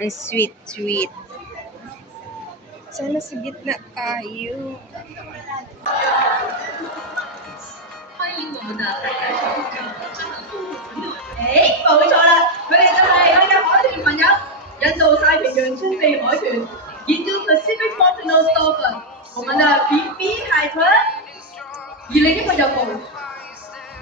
Ang sweet-sweet. Sana sa gitna tayo. 歡迎我們的海南小朋友智能動物朋友。冇錯啦，佢哋就係我嘅海豚朋友，印度太平洋穿鼻海豚 （Indo-Pacific Continental Dolphin），我們的 BB 海豚。而另一個任務，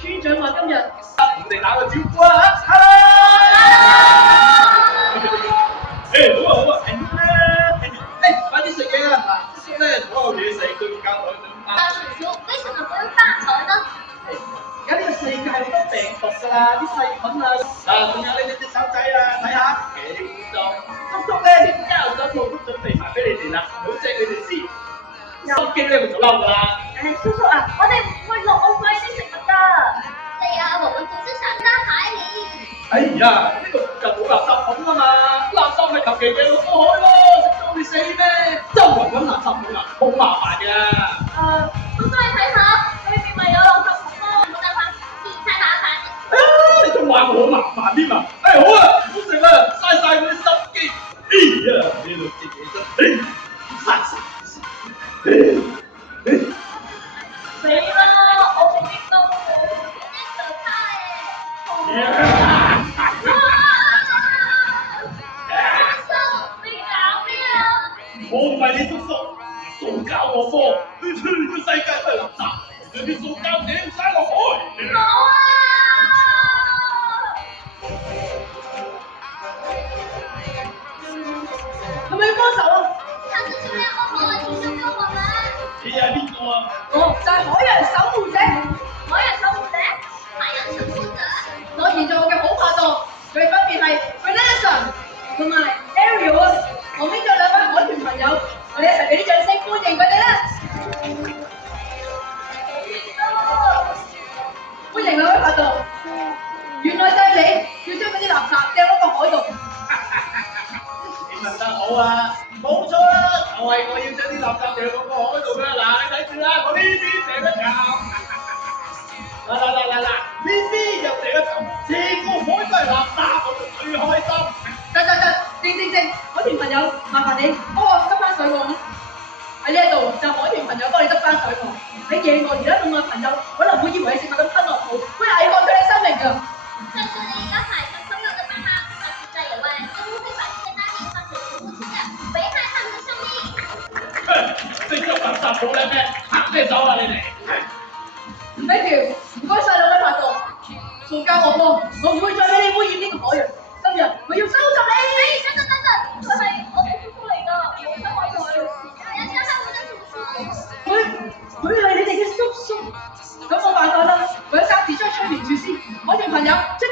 村長話今日我哋打個招呼啊 ！Hello！ 好啊，係你咧，快啲食嘢啦！嗱，叔叔咧所有嘢食都要交代點辦。叔叔，為什麼不用大盒呢？而家呢個世界好多病毒㗎啦，啲細菌啊，仲有你哋隻手仔啊，睇下幾多。叔叔咧連膠手套都準備埋俾你哋啦，唔好借你哋先。北京咧咪就嬲㗎啦。叔叔啊，我哋唔會落澳貴啲食物㗎。對呀，我們不是想到海裡。哎呀，呢個附近冇垃圾桶啊嘛，垃圾咪求其掟落個海咯，食到會死咩？周圍揾垃圾桶啊，好麻煩㗎。叔叔你睇下，裏面咪有垃圾桶咯，冇辦法，太麻煩。你仲話我麻煩添啊？好啊，唔好食啦，嘥晒我啲心機。呢兩隻嘢真係嘥晒。死啦！我唔知道喎，有點可怕誒。叔叔，你搞咩啊？我唔係你叔叔，塑膠惡魔，個世界都係垃圾，將啲塑膠掟晒落海。冇啊！係咪要幫手啊？他是塑料惡魔，請救救我們！你係邊個啊？我就係海洋守護者。海洋守護者？海洋守護者？我現在我嘅好拍檔，佢分別係 Vanessa 同埋 Ariel 啊，旁邊有兩位海豚朋友，我哋一齊俾啲掌聲歡迎佢哋啦！歡迎兩位拍檔，原來就係你要將嗰啲垃圾掟落個海度。你問得好啊，冇錯啦，就係我要將啲垃圾掟落個海度㗎。嗱，你睇住啦，我呢邊掟一嚿，嗱，呢邊又掟一嚿，成個海都係垃圾，我就最開心。正，海豚朋友，麻煩你幫我執翻水網啦。喺呢一度就海豚朋友幫你執翻水網。喺野外而家咁嘅朋友，可能會以為你食物咁吞落肚，會危害佢哋生命㗎。這是一個海豚朋友的媽媽，但是在野外，動物會把這些大便當成食物吃掉，危害它們的生命。你執垃圾好叻咩？行咩走啊你哋？Thank you，唔該曬兩位拍檔。塑膠惡魔，我唔會再俾你污染呢個海洋。今日我要收拾你。等，佢係我哋叔叔嚟㗎，我想揾佢。我要叫他我的叔叔。佢係你哋嘅叔叔，咁冇辦法啦，我一霎時將催眠術師海豚朋友出招。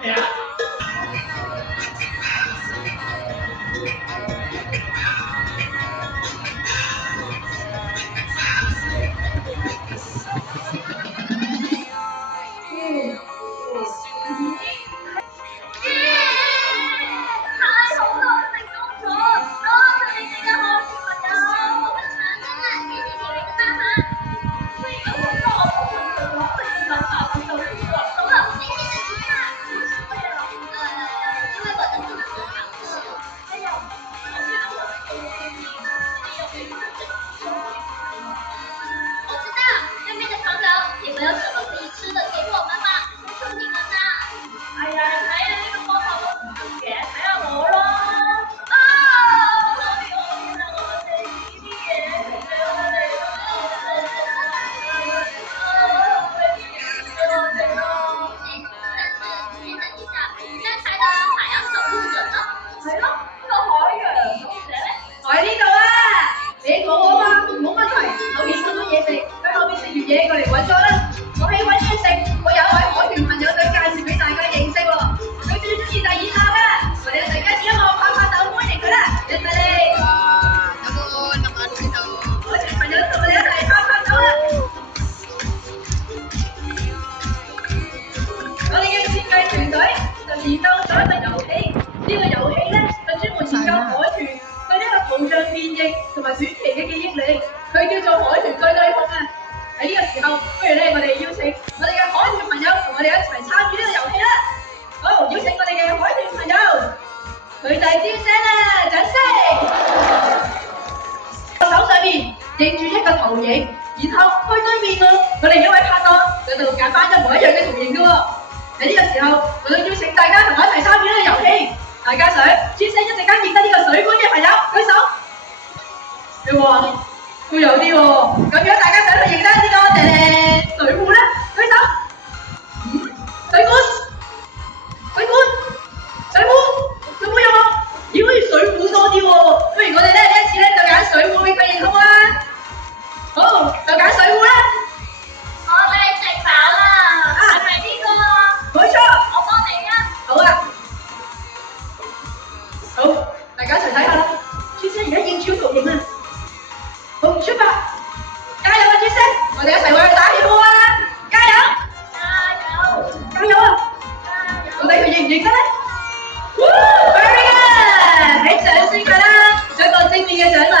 咩啊？太好啦，成功咗！多謝你哋嘅海豚朋友，我們成功啦，謝謝你們的幫忙。所以有好多我們朋友攞嚟諗辦法就做到了，謝謝大家。因為我的不能很好吃。哎呀，好像我們有點你有沒有認真吃？我知道，對面的朋友，你們有什麼可以吃的給我們嗎？求求你們啦！哎呀，睇下呢個幫手都唔得嘅，睇下我咯。啊！可以啦，我哋呢啲嘢俾我哋咯。但是現在地下剛才的海洋守護者呢？係咯，呢個海洋守護者咧？我喺呢度啊！你肚餓嗎？冇問題，後面好多嘢食，喺後面食完嘢過嚟揾我啦。我喺揾嘢食，我有一位海豚朋友想介紹俾大家認識喎。佢最中意第二下啦，我哋一齊跟住音樂拍拍手歡迎佢啦！一齊嚟！海豚朋友同我哋一齊拍拍手啦！我哋嘅設計團隊就研究咗一個遊戲，呢個遊戲咧就專門研究海豚對呢個圖像變異同埋短期嘅記憶力，佢叫做海豚對對碰啊！喺呢個時候，不如咧我哋邀請我哋嘅海豚朋友同我哋一齊參與呢個遊戲啦！好，邀請我哋嘅海豚朋友。影，然後去對面我另一位拍檔嗰度揀翻一模一樣嘅圖形嘅喎。喺呢個時候，我就邀請大家同我一齊參與呢個遊戲。大家想專心一陣間認得呢個水管嘅朋友舉手。你話都有啲喎，咁如果大家想去認得呢個水壺咧，舉手。水管，水管，水壺有冇？咦，好似水壺多啲喎，不如我哋咧呢一次咧就揀水壺俾佢認好啊！好，就揀水壺啦。我哋食飽啦，係咪呢個？冇錯，我幫你啊。好啊，好，大家一齊睇下啦。朱生而家應超圖形啊！好，出發！加油啊，朱生！我哋一齊為佢打氣好啊！加油！加油啊！到底佢認唔認得咧？Very good！ 俾掌聲佢啦，獎個正面嘅獎勵。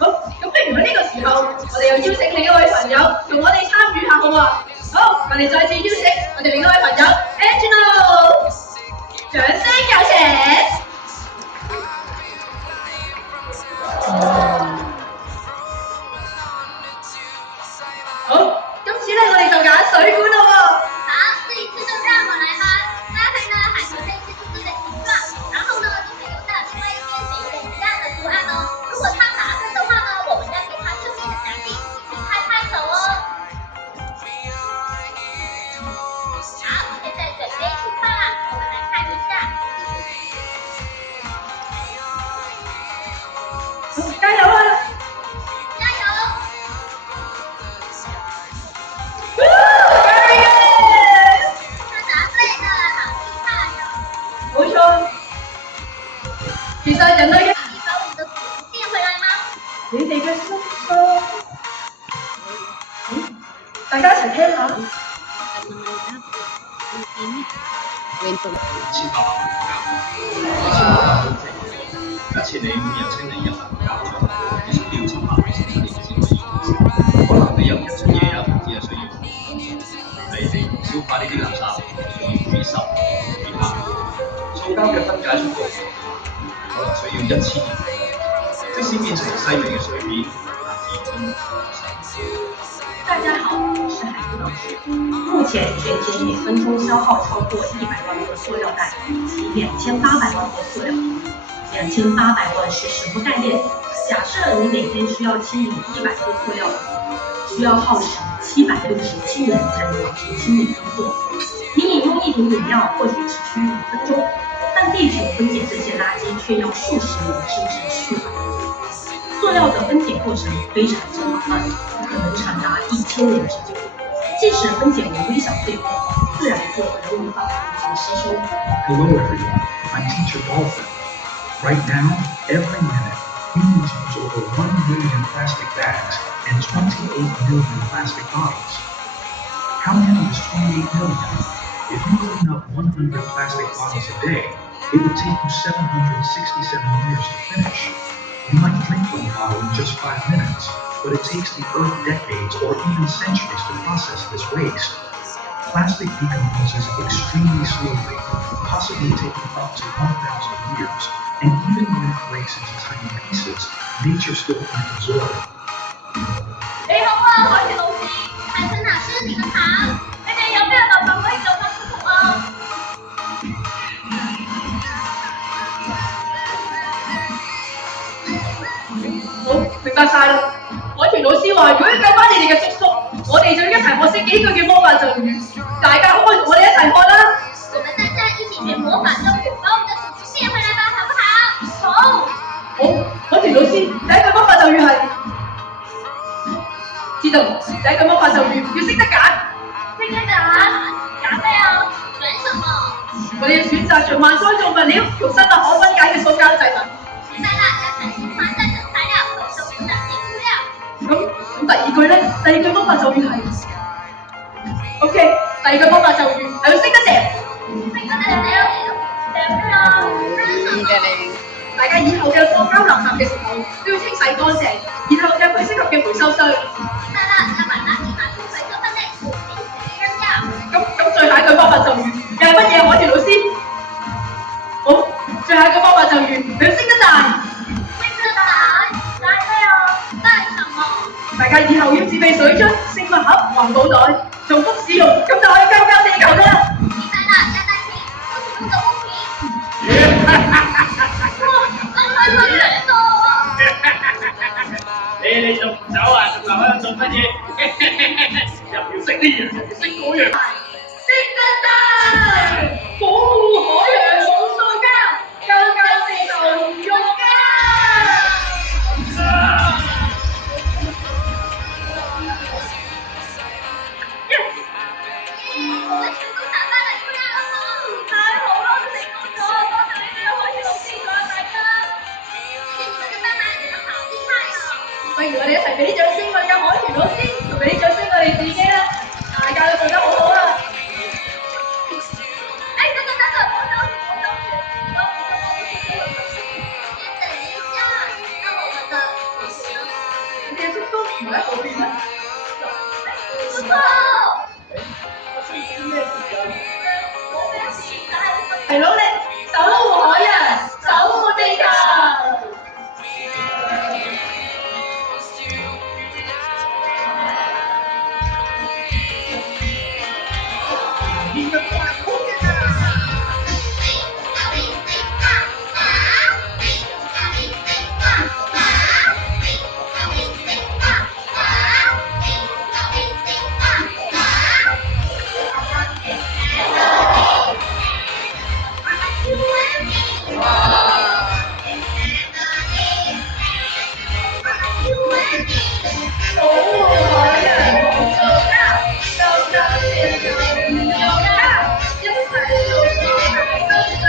好，咁不如喺呢個時候，我哋又邀請另一位朋友同我哋參與下好嘛？好，我哋再次邀請我哋另一位朋友 Angelo， 掌聲有請。好，今次咧我哋就揀水管咯喎。好，这一次就让我来吧。搭配呢海豚类蜘蛛丝的形状，然后呢就可以用到另外一边写一个一样的图案哦。如果它答对的话呢，我们再给它正面的奖励，一起拍拍手哦。好，现在准备出发，我们来看一下。加油啊！加油！Very good！ 他答对了，好厉害哦。冇錯，其實人類嘅你把我们的土变回来吗？你哋嘅心聲，大家一齊聽下。假設你每日清理100個膠樽，只需要700毫升水先可以完成。可能你有一樽嘢飲只係需要5分鐘，你唔消化呢啲垃圾，需要回收、回收。塑膠嘅分解速度可能需要1000年，即使變成細微嘅碎片，但始終大家好，我是海豚老師。目前全球每分鐘消耗超過100萬個塑料袋及2800萬個塑料瓶。2800萬是什麼概念？假設你每天需要清理100個塑料瓶，需要耗時767年才能完成清理工作。你飲用一瓶飲料或許只需5分鐘，但地球分解這些垃圾卻要數十年甚至數百年。塑料的分解過程非常之緩慢，可能長達1000年之久。即使分解為微小碎片，自然界仍無法完全吸收。Hello everyone, I'm Teacher Dolphin. Right now, every minute, humans use over 1 million plastic bags and 28 million plastic bottles. How many is 28 million? If you clean up 100 plastic bottles a day, it would take you 767 years to finish. You might drink one bottle in just 5 minutes, but it takes the Earth decades or even centuries to process this waste. Plastic decomposes extremely slowly, possibly taking up to 1,000 years. And even when it breaks into tiny pieces, nature still can't absorb it. 你好啊，海豚老師，海豚老師你們好，你哋有咩辦法可以做得舒服啊？好，明白晒啦。海豚老師話：如果計翻你哋嘅叔叔，我哋就一齊學識幾句嘅魔法咒語。大家可唔可以同我哋一齊學啦？我們大家一起學魔法咒語，把我們的土質變回來吧，好不好？好。好，海豚老師，第一句魔法咒語係知道，第一句魔法咒語要識得揀。識得揀咩啊？選什麼？我哋要選擇循環再造物料，用新可分解嘅塑膠製品。明白啦，要選循環再生材料，可收集的新物料。咁第二句咧，第二句魔法咒語係 OK， 第二句魔法咒語係要識得掉。大家以後嘅塑膠垃圾嘅時候都要清洗乾淨，然後入去適合嘅回收箱。明白啦，要把垃圾拿出回收分類，不可以隨意扔掉。咁最後一句魔法咒語又係乜嘢？海豚老師？好，最後一句魔法咒語你要識得帶。識得帶咩啊？帶什麼？大家乜嘢？又要識呢樣，又要識嗰樣。識得得，保護海洋冇塑膠，救救地球唔用膠。我們成功打敗了烏鴉老太好啦，成功咗，多謝你哋海豚老師同大家。謝謝你們的爸爸，你們好厲害哦！不如我哋一齊俾啲掌聲我哋嘅海豚老師，同俾啲掌聲我哋自己啦！大家都做得好好啊！哎，等等，我等你，等一下，那我們的叔叔呢？你哋叔叔唔喺後邊咩？叔叔，係努力守護海洋，守護地球。保護海洋無塑膠，救救地球唔用膠，一齊做大動作。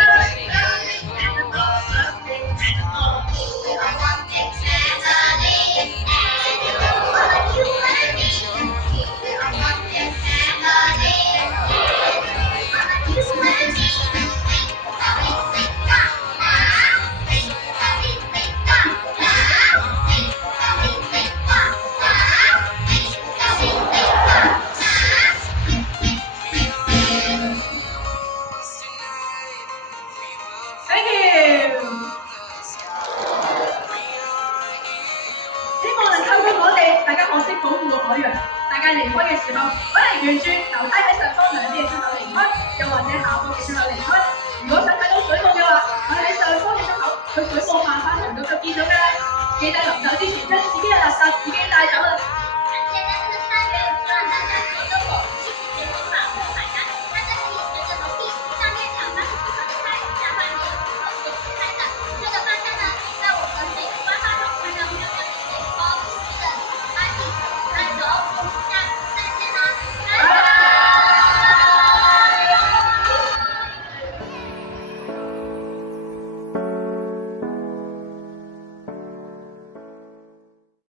Thank you。希望能透過我哋，大家學識保護海洋。大家離開嘅時候，可能沿住樓梯喺上方兩邊嘅出口離開，又或者下方嘅出口離開。如果想睇到水母嘅話，我哋喺上方嘅出口去水母漫花場度就見到㗎啦。記得臨走之前將自己嘅垃圾